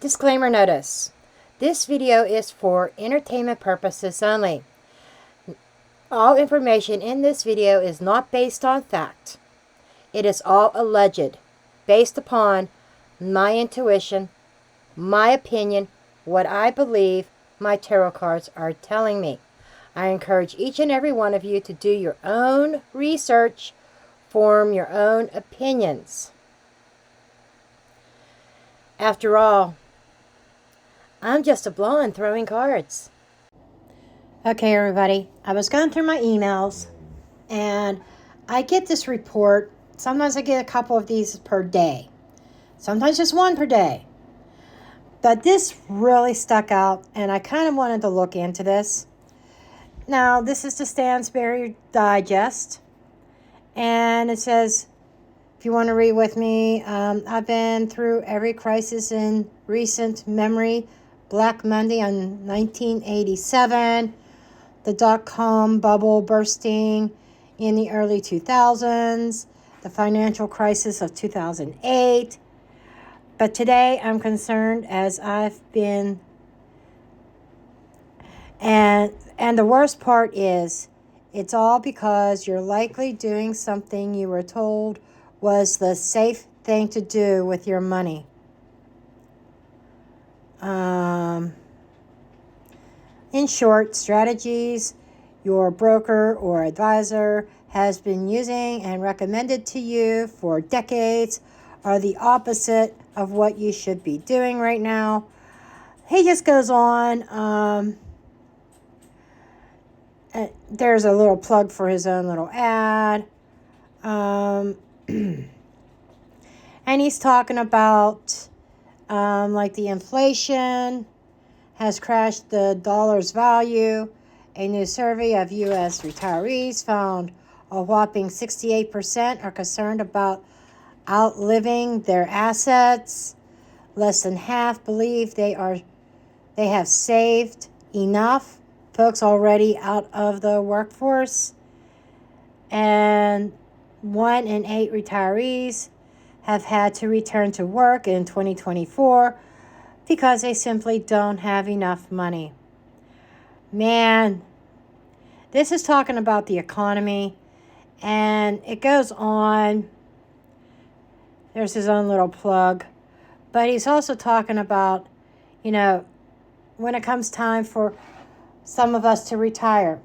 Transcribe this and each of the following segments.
Disclaimer notice. This video is for entertainment purposes only. All information in this video is not based on fact. It is all alleged, based upon my intuition, my opinion, what I believe my tarot cards are telling me. I encourage each and every one of you to do your own research, form your own opinions. After all, I'm just a blonde throwing cards. Okay, everybody. I was going through my emails, and I get this report. Sometimes I get a couple of these per day. Sometimes just one per day. But this really stuck out, and I kind of wanted to look into this. Now, this is the Stanberry Digest, and it says, if you want to read with me, I've been through every crisis in recent memory. Black Monday on 1987, the dot-com bubble bursting in the early 2000s, the financial crisis of 2008. But today I'm concerned as I've been, and the worst part is, it's all because you're likely doing something you were told was the safe thing to do with your money. In short, strategies your broker or advisor has been using and recommended to you for decades are the opposite of what you should be doing right now. He just goes on. There's a little plug for his own little ad. And he's talking about like the inflation has crashed the dollar's value. A new survey of U.S. retirees found a whopping 68% are concerned about outliving their assets. Less than half believe they have saved enough. Folks already out of the workforce. And 1 in 8 retirees have had to return to work in 2024 because they simply don't have enough money. Man, this is talking about the economy, and it goes on. There's his own little plug. But he's also talking about, when it comes time for some of us to retire.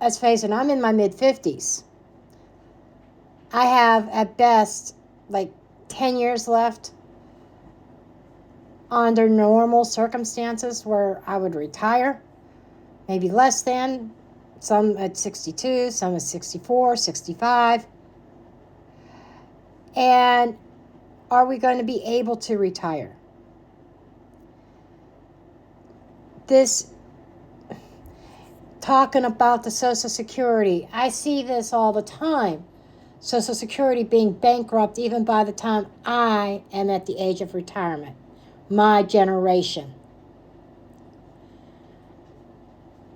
Let's face it, I'm in my mid-50s. I have, at best, like 10 years left under normal circumstances where I would retire. Maybe less than. Some at 62, some at 64, 65. And are we going to be able to retire? This talking about the Social Security, I see this all the time. Social Security being bankrupt even by the time I am at the age of retirement. My generation.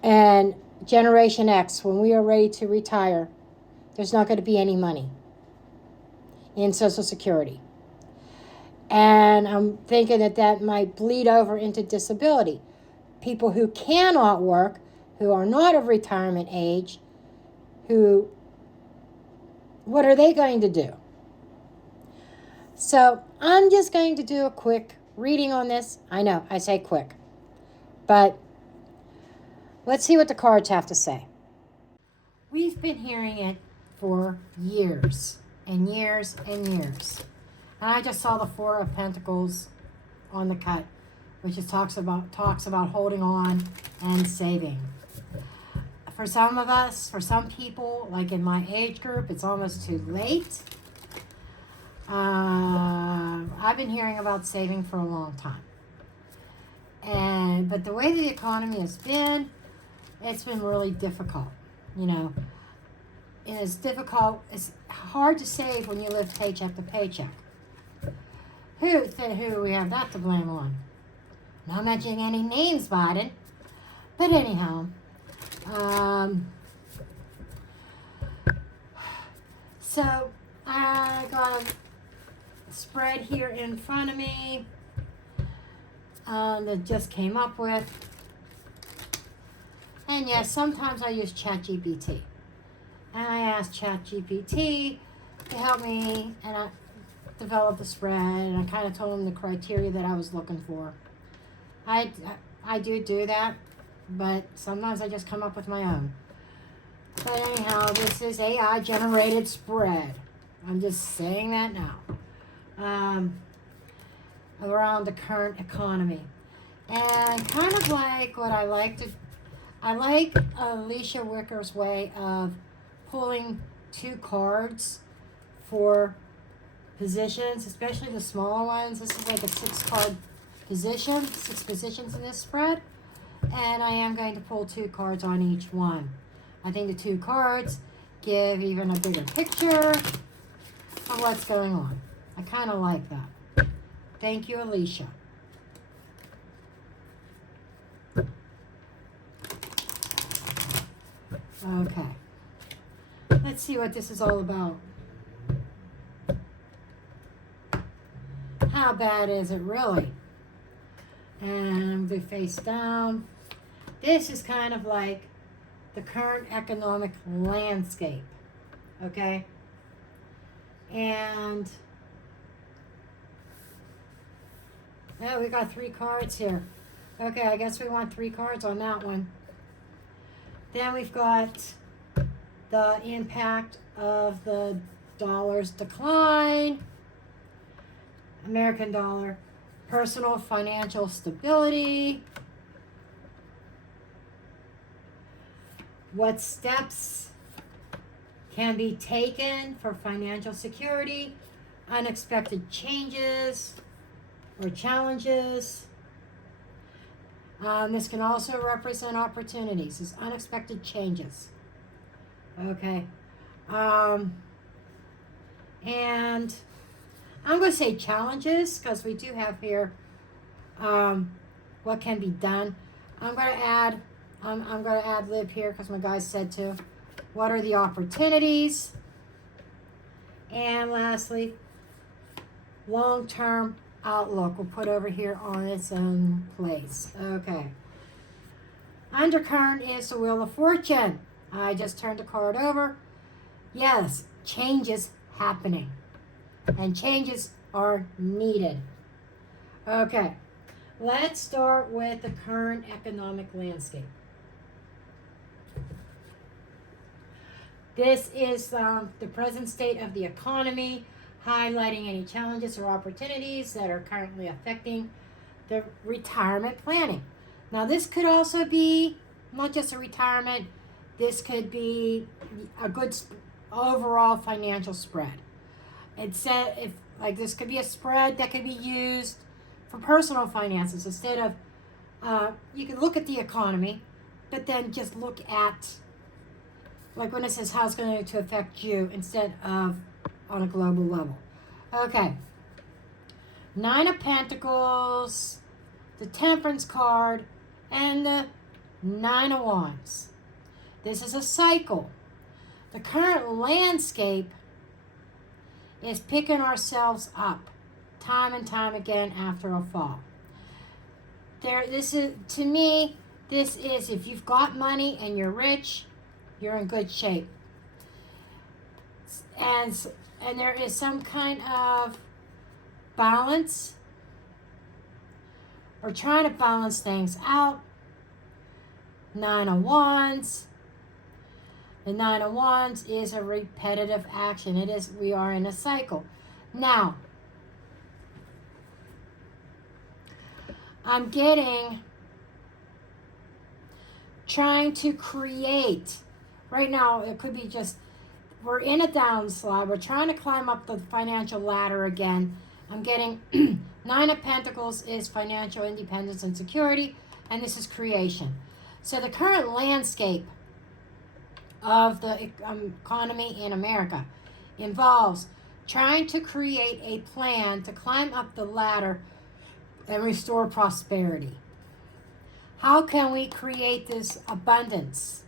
And Generation X, when we are ready to retire, there's not going to be any money in Social Security. And I'm thinking that might bleed over into disability. People who cannot work, who are not of retirement age, what are they going to do? So I'm just going to do a quick reading on this. I know, I say quick. But let's see what the cards have to say. We've been hearing it for years and years and years. And I just saw the Four of Pentacles on the cut, which talks about holding on and saving. For some of us, for some people, like in my age group, it's almost too late. I've been hearing about saving for a long time. But the way the economy has been, it's been really difficult. It's difficult. It's hard to save when you live paycheck to paycheck. Who do we have that to blame on? Not mentioning any names, Biden. But anyhow, so I got a spread here in front of me. that just came up with. And yes, sometimes I use ChatGPT. And I asked ChatGPT to help me and I develop the spread, and I kind of told him the criteria that I was looking for. I do that, but sometimes I just come up with my own. But anyhow, this is AI generated spread. I'm just saying that now. Around the current economy. And kind of like what I like Alicia Wicker's way of pulling 2 cards for positions, especially the smaller ones. This is like a 6-card position, 6 positions in this spread. And I am going to pull 2 cards on each one. I think the 2 cards give even a bigger picture of what's going on. I kind of like that. Thank you, Alicia. Okay. Let's see what this is all about. How bad is it really? And we face down. This is kind of like the current economic landscape. Okay? And yeah, we got 3 cards here. Okay, I guess we want 3 cards on that one. Then we've got the impact of the dollar's decline, American dollar, personal financial stability, what steps can be taken for financial security, unexpected changes or challenges. This can also represent opportunities, as unexpected changes. Okay. And I'm going to say challenges because we do have here what can be done. I'm going to add lib here because my guys said to. What are the opportunities? And lastly, long-term outlook. We'll put over here on its own place. Okay. Undercurrent is the Wheel of Fortune. I just turned the card over. Yes, changes happening. And changes are needed. Okay. Let's start with the current economic landscape. This is the present state of the economy, highlighting any challenges or opportunities that are currently affecting the retirement planning. Now, this could also be not just a retirement. This could be a good overall financial spread. It said this could be a spread that could be used for personal finances instead of you can look at the economy, but then just look at like when it says how it's going to affect you instead of on a global level. Okay. 9 of Pentacles, the Temperance card, and the 9 of Wands. This is a cycle. The current landscape is picking ourselves up time and time again after a fall. This is, to me, this is if you've got money and you're rich, you're in good shape. And there is some kind of balance or trying to balance things out. 9 of Wands. The 9 of Wands is a repetitive action. We are in a cycle. Now, I'm getting trying to create. Right now, it could be just, we're in a downslide. We're trying to climb up the financial ladder again. I'm getting 9 of Pentacles is financial independence and security, and this is creation. So the current landscape of the economy in America involves trying to create a plan to climb up the ladder and restore prosperity. How can we create this abundance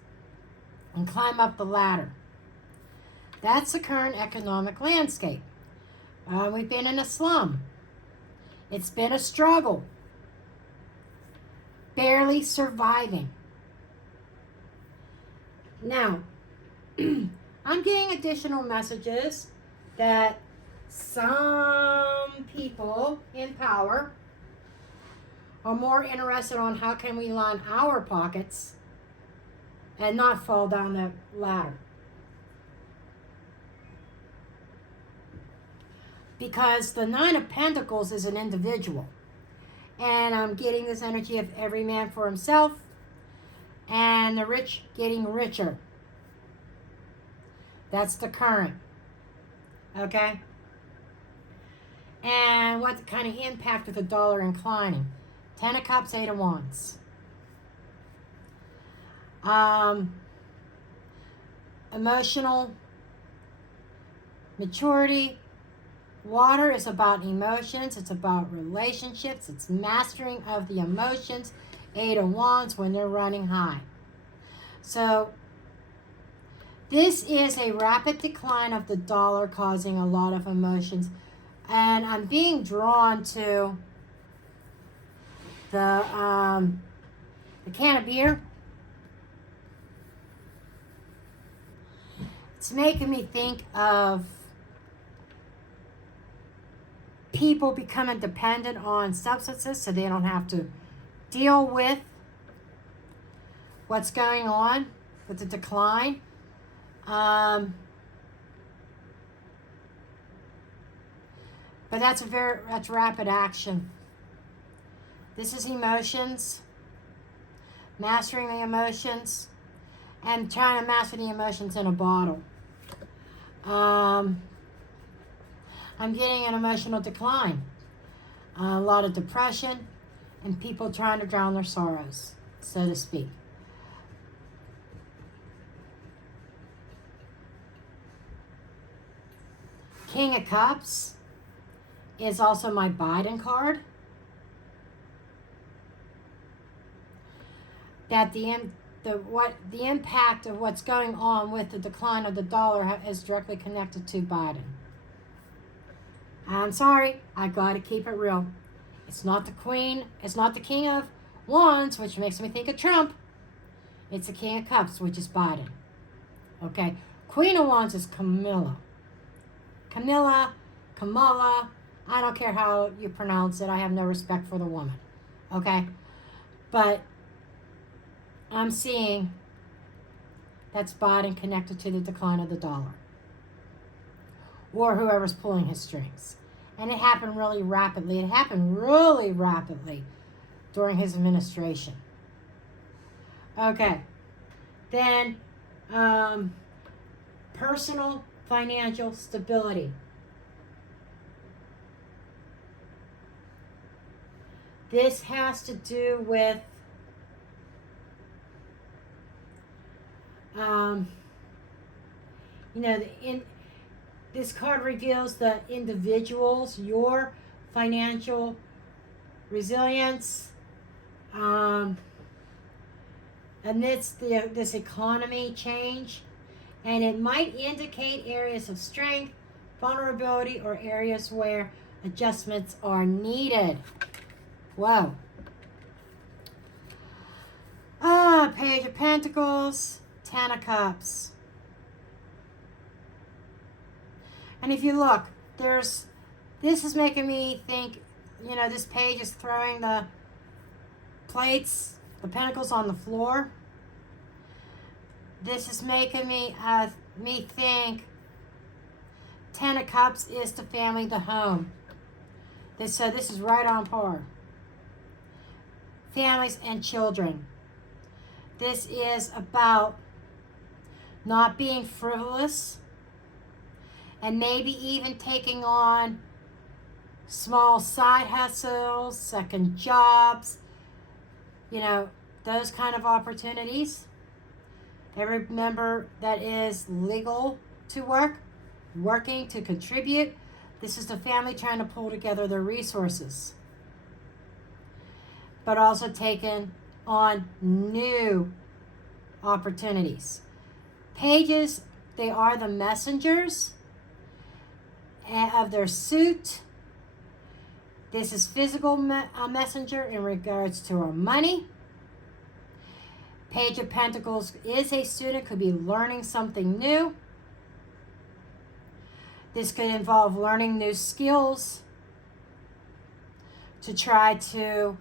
and climb up the ladder? That's the current economic landscape. We've been in a slum. It's been a struggle. barely surviving. Now, I'm getting additional messages that some people in power are more interested on how can we line our pockets and not fall down the ladder. Because the Nine of Pentacles is an individual. And I'm getting this energy of every man for himself and the rich getting richer. That's the current. Okay? And what kind of impact with the dollar inclining? 10 of Cups, 8 of Wands. Emotional maturity. Water is about emotions. It's about relationships. It's mastering of the emotions. 8 of Wands when they're running high. So this is a rapid decline of the dollar causing a lot of emotions. And I'm being drawn to the can of beer. It's making me think of people becoming dependent on substances so they don't have to deal with what's going on with the decline. But that's rapid action. This is emotions, mastering the emotions, and trying to master the emotions in a bottle. I'm getting an emotional decline, a lot of depression, and people trying to drown their sorrows, so to speak. King of Cups is also my Biden card. That the impact of what's going on with the decline of the dollar is directly connected to Biden. I'm sorry, I gotta keep it real. It's not the Queen, it's not the King of Wands, which makes me think of Trump. It's the King of Cups, which is Biden. Okay, Queen of Wands is Camilla, Kamala, I don't care how you pronounce it. I have no respect for the woman. Okay, but I'm seeing that's Biden connected to the decline of the dollar. Or whoever's pulling his strings. And it happened really rapidly. It happened really rapidly during his administration. Okay. Then, personal financial stability. This has to do with this card reveals the individuals, your financial resilience, amidst this economy change, and it might indicate areas of strength, vulnerability, or areas where adjustments are needed. Whoa. Page of Pentacles, 10 of Cups. And if you look, this is making me think, this page is throwing the plates, the pentacles on the floor. This is making me think 10 of Cups is the family, the home. This is right on par. Families and children. This is about not being frivolous and maybe even taking on small side hustles, second jobs, those kind of opportunities. Every member that is legal to work, working to contribute. This is the family trying to pull together their resources, but also taking on new opportunities. Pages, they are the messengers of their suit. This is physical messenger in regards to our money. Page of Pentacles is a student, could be learning something new. This could involve learning new skills to try to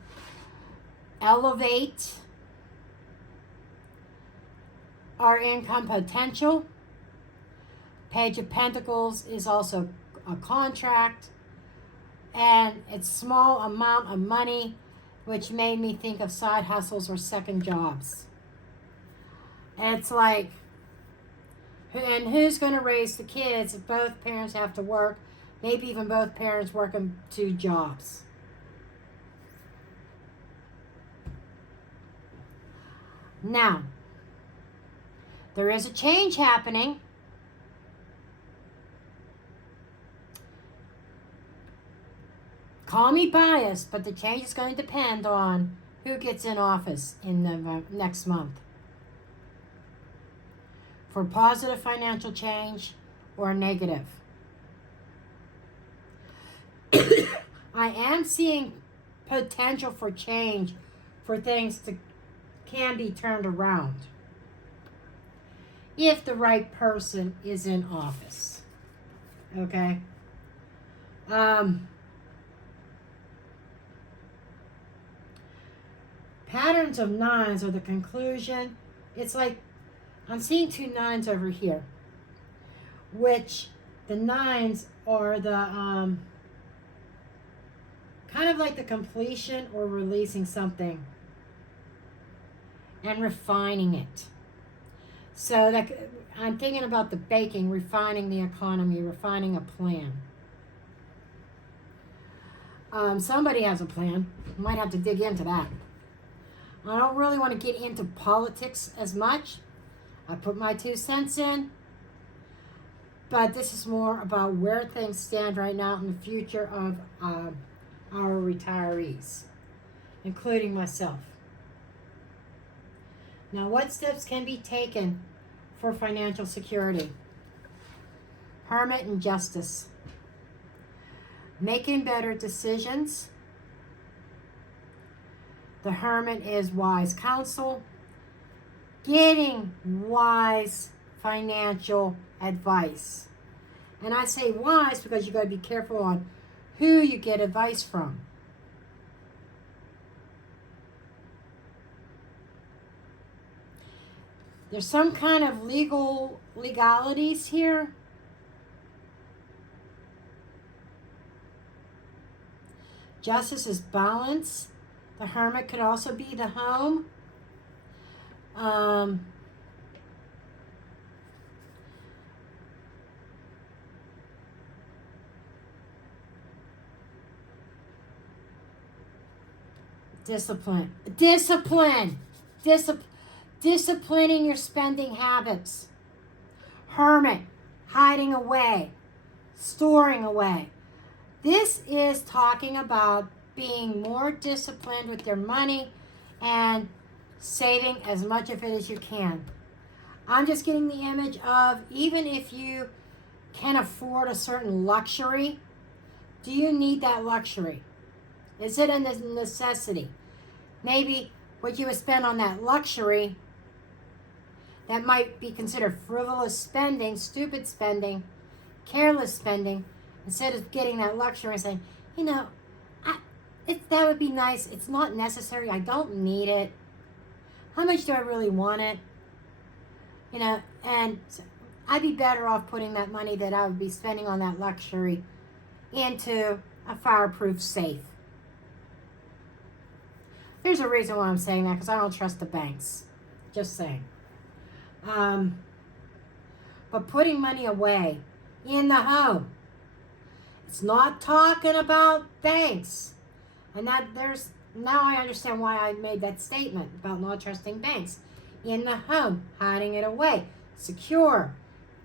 elevate our income potential. Page of Pentacles is also a contract, and it's small amount of money, which made me think of side hustles or second jobs. And it's like, and who's going to raise the kids if both parents have to work? Maybe even both parents working 2 jobs. Now, there is a change happening. Call me biased, but the change is going to depend on who gets in office in the next month. For positive financial change or negative. I am seeing potential for change, for things to can be turned around if the right person is in office. Okay? Patterns of 9s are the conclusion. It's like I'm seeing 2 9s over here, which the 9s are the kind of like the completion or releasing something and refining it. So that I'm thinking about the baking, refining the economy, refining a plan. Somebody has a plan. Might have to dig into that. I don't really want to get into politics as much. I put my 2 cents in. But this is more about where things stand right now in the future of our retirees, including myself. Now, what steps can be taken for financial security? Hermit and Justice. Making better decisions. The Hermit is wise counsel. Getting wise financial advice. And I say wise because you got to be careful on who you get advice from. There's some kind of legalities here. Justice is balance. The Hermit could also be the home. Disciplining your spending habits. Hermit, hiding away, storing away. This is talking about being more disciplined with your money and saving as much of it as you can. I'm just getting the image of, even if you can afford a certain luxury, do you need that luxury? Is it a necessity? Maybe what you would spend on that luxury, that might be considered frivolous spending, stupid spending, careless spending, instead of getting that luxury and saying, that would be nice. It's not necessary. I don't need it. How much do I really want it? And I'd be better off putting that money that I would be spending on that luxury into a fireproof safe. There's a reason why I'm saying that, because I don't trust the banks. Just saying. But putting money away in the home. It's not talking about banks. And now I understand why I made that statement about not trusting banks. In the home, hiding it away. Secure,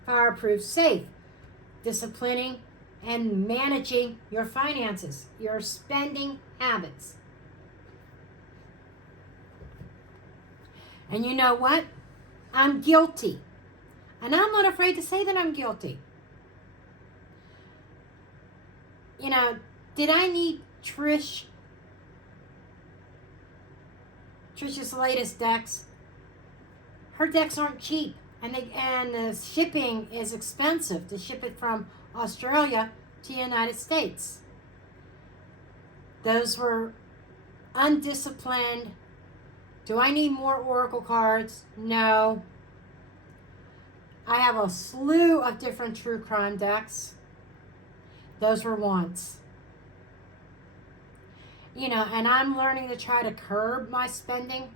fireproof, safe. Disciplining and managing your finances, your spending habits. And you know what? I'm guilty. And I'm not afraid to say that I'm guilty. Did I need Trish's latest decks? her decks aren't cheap, and the shipping is expensive to ship it from Australia to the United States. Those were undisciplined. Do I need more Oracle cards? No. I have a slew of different true crime decks. Those were wants. You know, and I'm learning to try to curb my spending.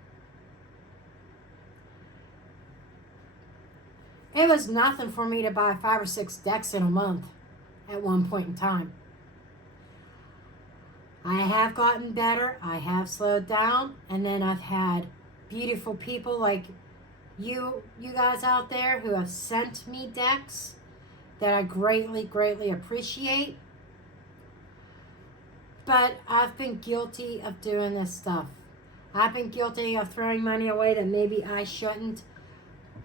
It was nothing for me to buy 5 or 6 decks in a month at one point in time. I have gotten better. I have slowed down. And then I've had beautiful people like you guys out there who have sent me decks that I greatly, greatly appreciate. But I've been guilty of doing this stuff. I've been guilty of throwing money away that maybe I shouldn't.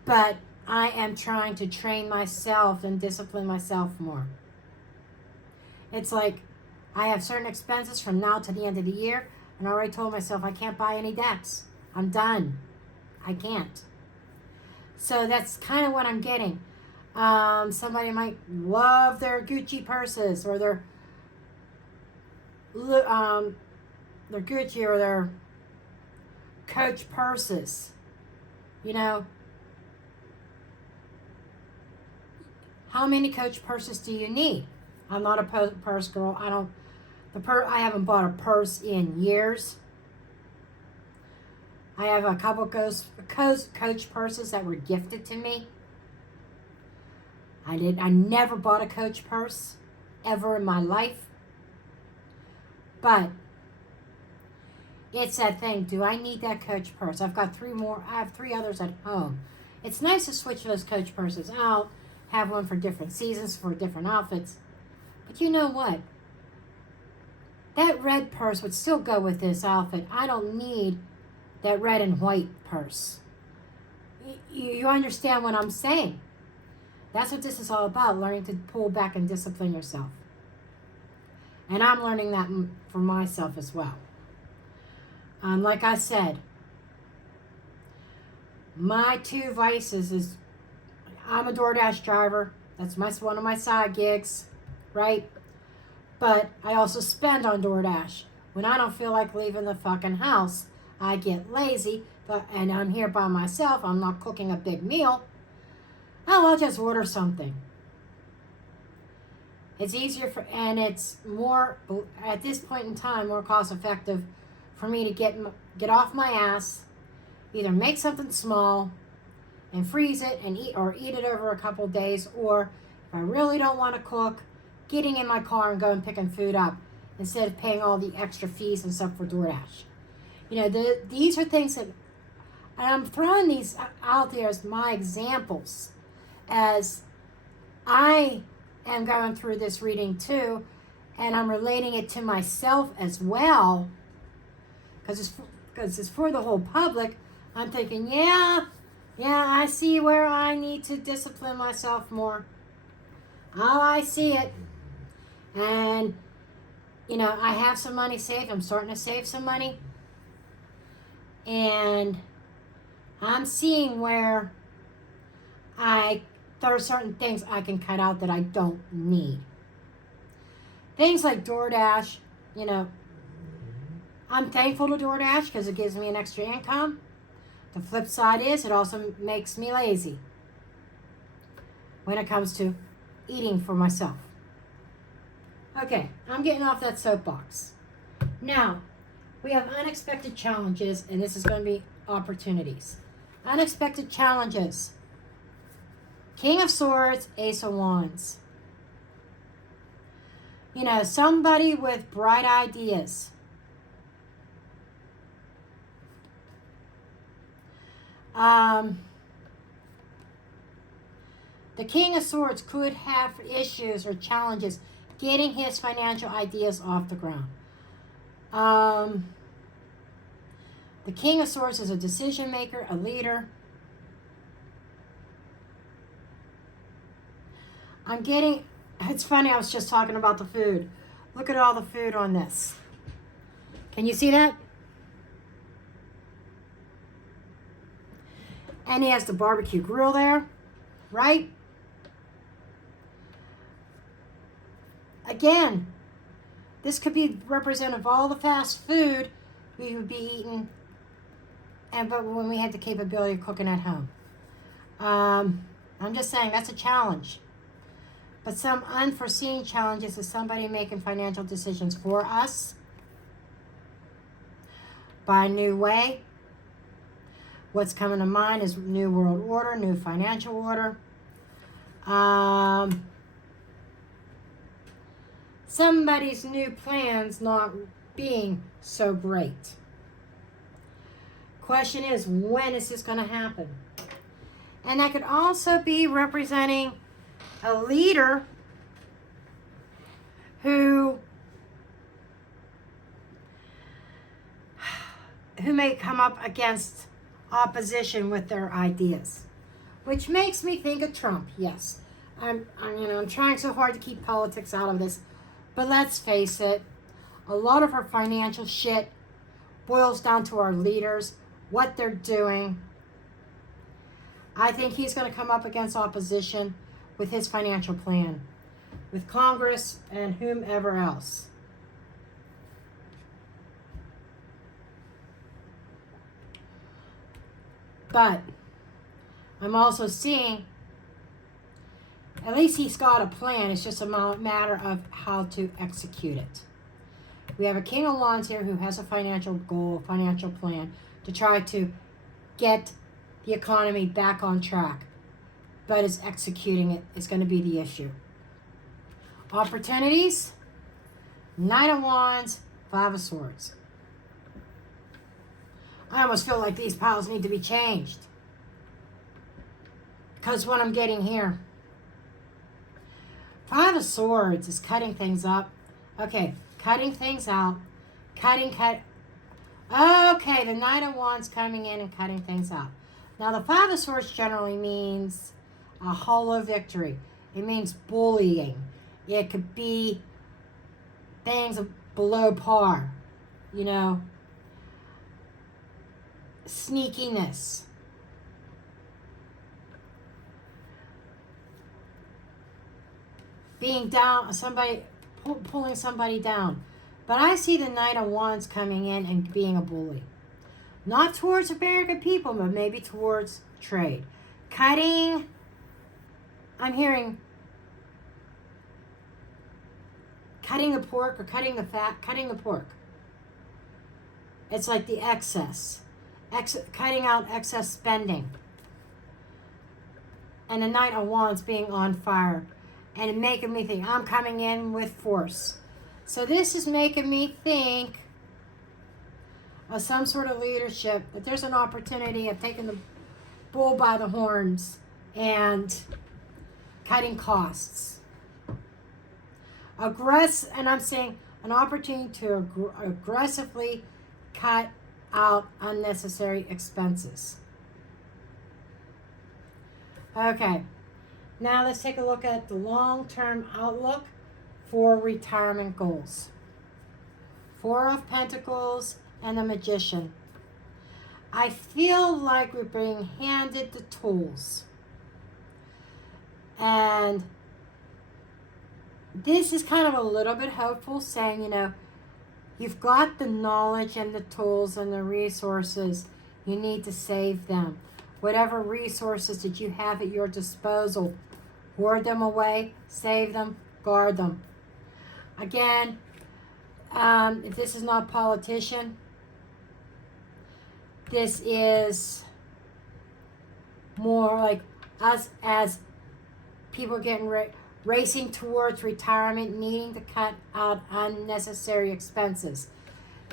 But I am trying to train myself and discipline myself more. It's like I have certain expenses from now to the end of the year, and I already told myself I can't buy any decks. I'm done. I can't. So that's kind of what I'm getting. Somebody might love their Gucci purses or their Gucci or their Coach purses. You know, how many Coach purses do you need? I'm not a purse girl. I haven't bought a purse in years. I have a couple Coach purses that were gifted to me. I never bought a Coach purse ever in my life. But it's that thing. Do I need that Coach purse? I've got 3 more. I have 3 others at home. It's nice to switch those Coach purses out. Have one for different seasons, for different outfits. But you know what? That red purse would still go with this outfit. I don't need that red and white purse. You understand what I'm saying? That's what this is all about, learning to pull back and discipline yourself. And I'm learning that for myself as well. Like I said, my 2 vices is I'm a DoorDash driver. That's one of my side gigs, right? But I also spend on DoorDash. When I don't feel like leaving the fucking house, I get lazy, and I'm here by myself. I'm not cooking a big meal. Oh, I'll just order something. It's easier and it's more, at this point in time, more cost effective for me to get off my ass, either make something small and freeze it and eat it over a couple of days, or if I really don't want to cook, getting in my car and going picking food up instead of paying all the extra fees and stuff for DoorDash. You know, these are things that, and I'm throwing these out there as my examples, as I am going through this reading too, and I'm relating it to myself as well, because it's for the whole public. I'm thinking, yeah, I see where I need to discipline myself more. Oh, I see it. And, you know, I have some money saved. I'm starting to save some money. And I'm seeing where there are certain things I can cut out that I don't need. Things like DoorDash, you know, I'm thankful to DoorDash because it gives me an extra income. The flip side is it also makes me lazy when it comes to eating for myself. Okay, I'm getting off that soapbox. Now, we have unexpected challenges, and this is going to be opportunities. Unexpected challenges. King of Swords, Ace of Wands. You know, somebody with bright ideas. The King of Swords could have issues or challenges getting his financial ideas off the ground. The King of Swords is a decision maker, a leader. It's funny, I was just talking about the food. Look at all the food on this. Can you see that? And he has the barbecue grill there, right? Again, this could be representative of all the fast food we would be eating, but when we had the capability of cooking at home. I'm just saying that's a challenge. But some unforeseen challenges is somebody making financial decisions for us. Buy a new way. What's coming to mind is new world order, new financial order. Somebody's new plans not being so great. Question is, when is this going to happen? And that could also be representing a leader who may come up against opposition with their ideas, which makes me think of Trump. Yes, I'm trying so hard to keep politics out of this, but let's face it, a lot of our financial shit boils down to our leaders, what they're doing. I think he's going to come up against opposition with his financial plan, with Congress and whomever else. But I'm also seeing, at least he's got a plan. It's just a matter of how to execute it. We have a King of Wands here who has a financial goal, financial plan to try to get the economy back on track. But is executing it is going to be the issue. Opportunities, Knight of Wands, Five of Swords. I almost feel like these piles need to be changed. Because what I'm getting here. Five of Swords is cutting things up. Okay, cutting things out. Okay, the Knight of Wands coming in and cutting things out. Now, the Five of Swords generally means a hollow victory. It means bullying. It could be things below par. Sneakiness. Being down, somebody pulling somebody down. But I see the Knight of Wands coming in and being a bully. Not towards American people, but maybe towards trade. Cutting, I'm hearing cutting the pork or cutting the fat, cutting the pork. It's like the excess. Cutting out excess spending. And the Knight of Wands being on fire. And making me think, I'm coming in with force. So this is making me think of some sort of leadership, that there's an opportunity of taking the bull by the horns and cutting costs. And I'm saying an opportunity to aggressively cut out unnecessary expenses. Okay, now let's take a look at the long-term outlook for retirement goals. Four of Pentacles and the Magician. I feel like we're being handed the tools. And this is kind of a little bit hopeful, saying, you've got the knowledge and the tools and the resources. You need to save them. Whatever resources that you have at your disposal, hoard them away, save them, guard them. Again, if this is not politician, this is more like us as people getting racing towards retirement, needing to cut out unnecessary expenses.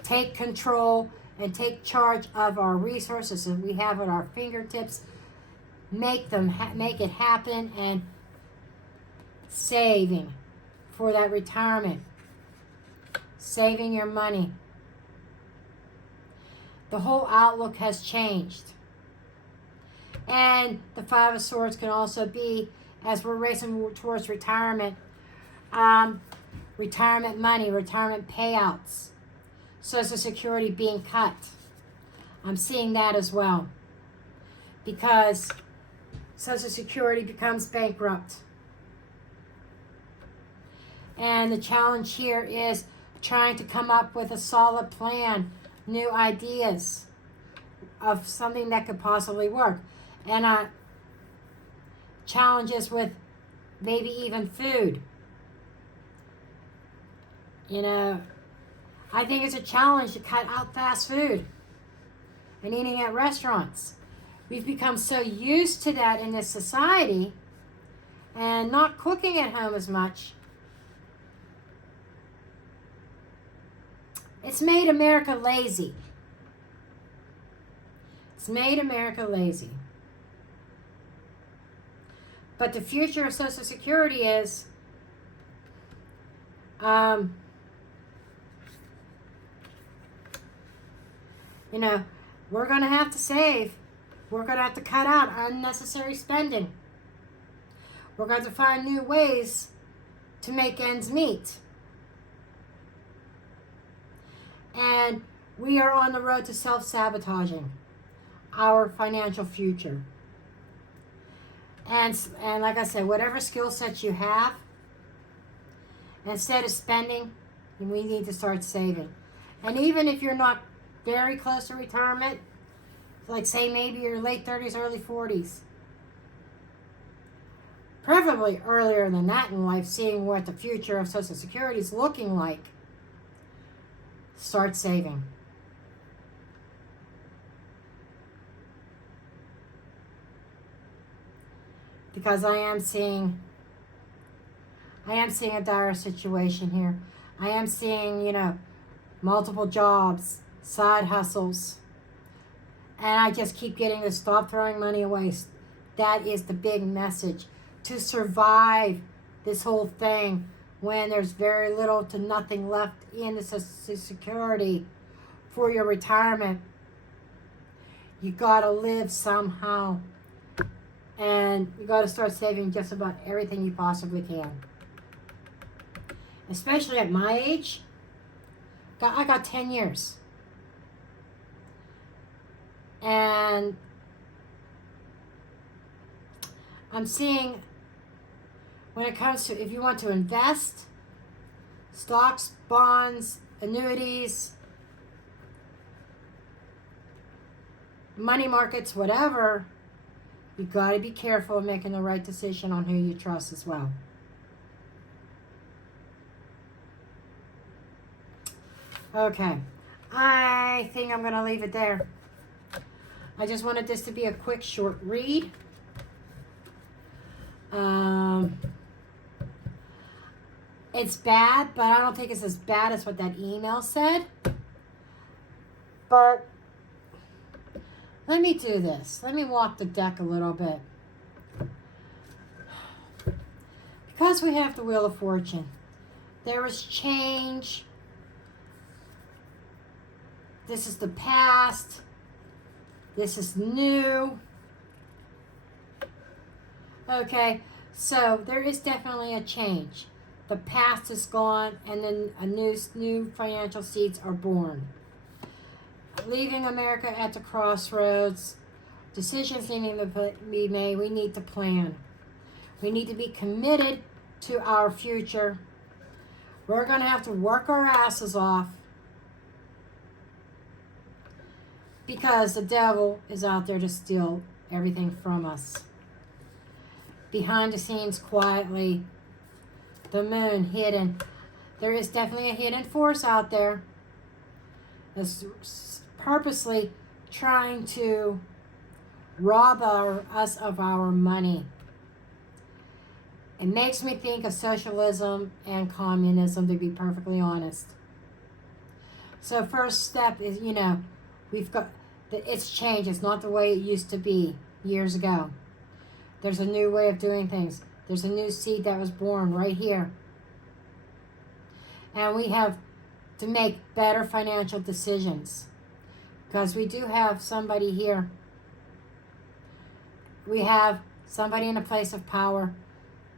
Take control and take charge of our resources that we have at our fingertips. Make it happen, and saving for that retirement. Saving your money. The whole outlook has changed. And the Five of Swords can also be, as we're racing towards retirement, retirement money, retirement payouts, Social Security being cut. I'm seeing that as well. because Social Security becomes bankrupt. And the challenge here is trying to come up with a solid plan, new ideas of something that could possibly work. And challenges with maybe even food. You know, I think it's a challenge to cut out fast food and eating at restaurants. We've become so used to that in this society and not cooking at home as much. It's made America lazy. It's made America lazy. But the future of Social Security is you know, we're going to have to save. We're going to have to cut out unnecessary spending. We're going to find new ways to make ends meet. And we are on the road to self-sabotaging our financial future. And like I said, whatever skill sets you have, instead of spending, we need to start saving. And even if you're not very close to retirement, like say maybe your late 30s, early 40s, preferably earlier than that in life, seeing what the future of Social Security is looking like, start saving. Because I am seeing a dire situation here. I am seeing, you know, multiple jobs, side hustles. And I just keep getting to stop throwing money away. That is the big message. To survive this whole thing when there's very little to nothing left in the Social Security for your retirement, you gotta live somehow. And you gotta start saving just about everything you possibly can. Especially at my age, I got 10 years. And I'm seeing when it comes to, if you want to invest, stocks, bonds, annuities, money markets, whatever, you got to be careful of making the right decision on who you trust as well. Okay, I think I'm going to leave it there. I just wanted this to be a quick, short read. It's bad, but I don't think it's as bad as what that email said. But let me do this. Let me walk the deck a little bit. Because we have the Wheel of Fortune, there is change. This is the past. This is new. Okay, so there is definitely a change. The past is gone, and then a new financial seeds are born. Leaving America at the crossroads, decisions needing to be made. We need to plan. We need to be committed to our future. We're going to have to work our asses off because the devil is out there to steal everything from us. Behind the scenes, quietly, the moon hidden. There is definitely a hidden force out there that's purposely trying to rob us of our money. It makes me think of socialism and communism, to be perfectly honest. So first step is, we've got, it's changed. It's not the way it used to be years ago. There's a new way of doing things. There's a new seed that was born right here. And we have to make better financial decisions. Because we do have somebody here. We have somebody in a place of power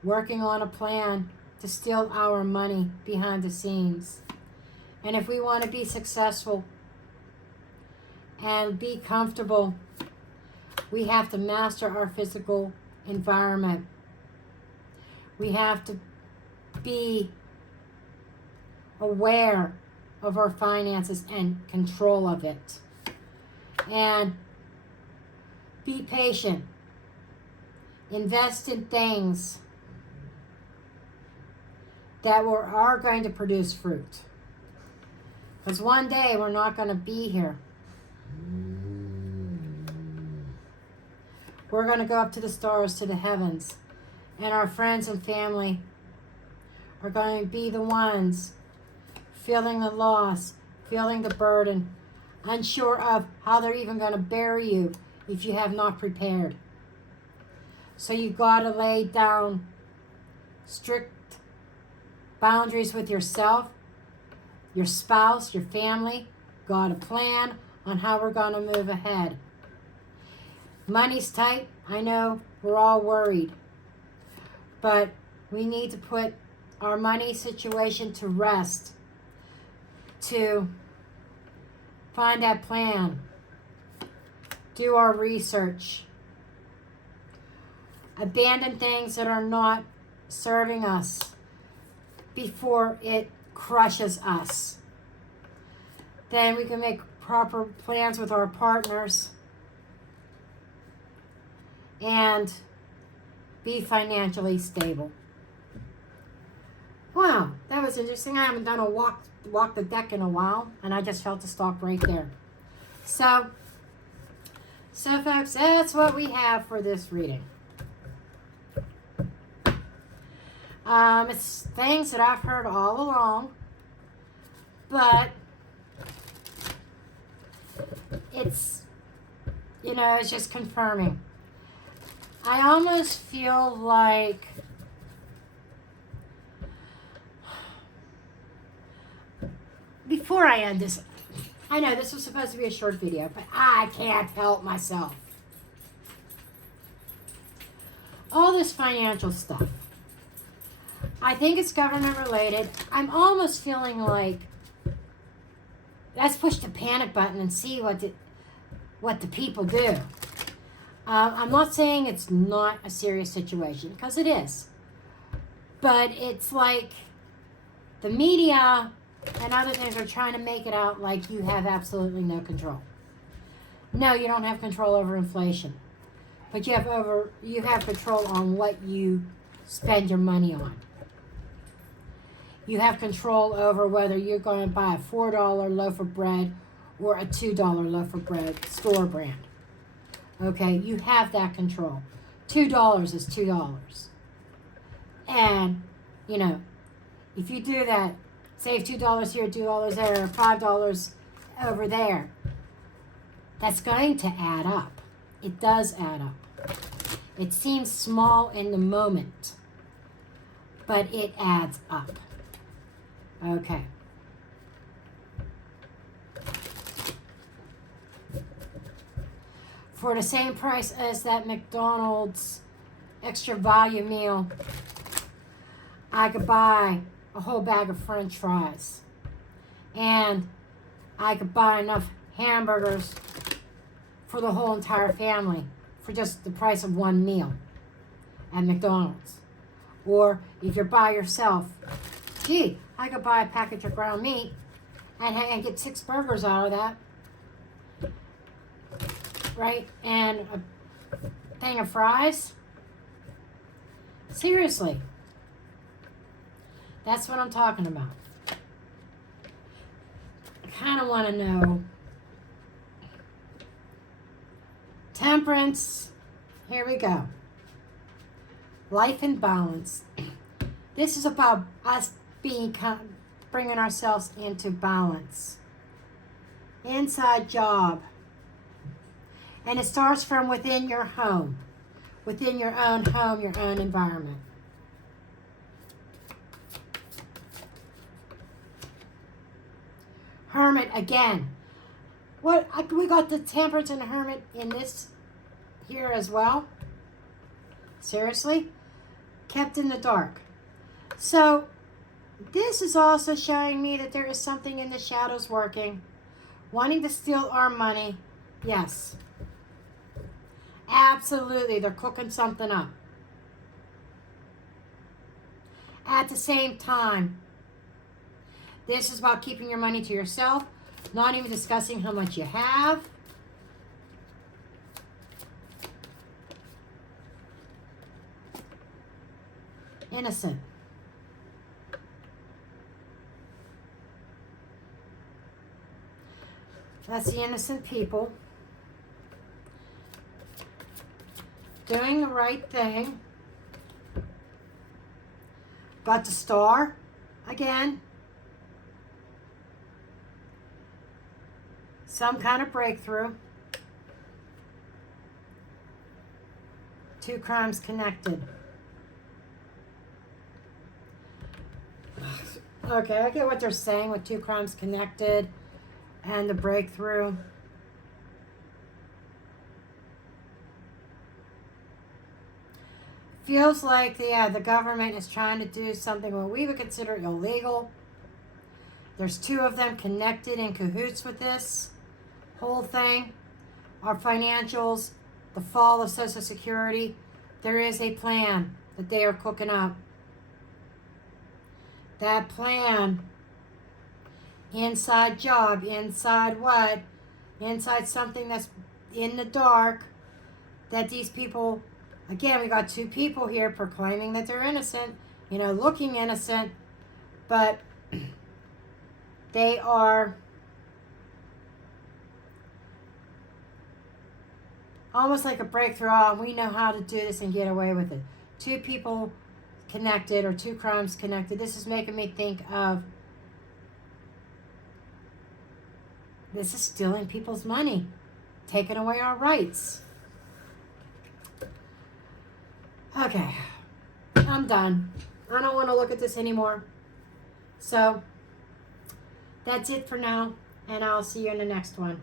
working on a plan to steal our money behind the scenes. And if we want to be successful and be comfortable, We have to master our physical environment. We have to be aware of our finances and control of it. And be patient. Invest in things that are going to produce fruit. Because one day we're not going to be here. We're going to go up to the stars, to the heavens. And our friends and family are going to be the ones feeling the loss, feeling the burden, unsure of how they're even going to bury you if you have not prepared. So you got to lay down strict boundaries with yourself, your spouse, your family. Got a plan on how we're going to move ahead. Money's tight. I know we're all worried. But we need to put our money situation to rest, to find that plan, do our research, abandon things that are not serving us before it crushes us. Then we can make proper plans with our partners and be financially stable. Wow, that was interesting. I haven't done a walk the deck in a while, and I just felt to stop right there. So folks, that's what we have for this reading. It's things that I've heard all along, but it's, it's just confirming. I almost feel like before I end this, I know this was supposed to be a short video, but I can't help myself. All this financial stuff, I think it's government related. I'm almost feeling like let's push the panic button and see what the people do. I'm not saying it's not a serious situation, because it is. But it's like the media and other things are trying to make it out like you have absolutely no control. No, you don't have control over inflation. But you have control on what you spend your money on. You have control over whether you're going to buy a $4 loaf of bread or a $2 loaf of bread, store brand. Okay, you have that control. $2 is $2. And, if you do that, save $2 here, $2 there, $5 over there, that's going to add up. It does add up. It seems small in the moment, but it adds up. Okay. For the same price as that McDonald's extra value meal, I could buy a whole bag of French fries. And I could buy enough hamburgers for the whole entire family for just the price of one meal at McDonald's. Or if you're by yourself, gee, I could buy a package of ground meat and get 6 burgers out of that. Right? And a thing of fries. Seriously. That's what I'm talking about. I kind of want to know. Temperance. Here we go. Life in balance. This is about us bringing ourselves into balance. Inside job. And it starts from within your home. Within your own home, your own environment. Hermit again. We got the temperance and the hermit in this here as well. Seriously? Kept in the dark. So this is also showing me that there is something in the shadows working. Wanting to steal our money. Yes. Absolutely, they're cooking something up. At the same time, this is about keeping your money to yourself, not even discussing how much you have. Innocent. That's the innocent people doing the right thing. Got the star again. Some kind of breakthrough. 2 crimes connected. Okay, I get what they're saying with 2 crimes connected and the breakthrough. Feels like the government is trying to do something what we would consider illegal. There's 2 of them connected in cahoots with this whole thing. Our financials, the fall of Social Security, there is a plan that they are cooking up. That plan, inside job, inside what? Inside something that's in the dark, that these people, again, we got 2 people here proclaiming that they're innocent, looking innocent, but they are almost like a breakthrough. Oh, we know how to do this and get away with it. 2 people connected, or 2 crimes connected. This is making me think of, this is stealing people's money, taking away our rights. Okay, I'm done. I don't want to look at this anymore. So, that's it for now, and I'll see you in the next one.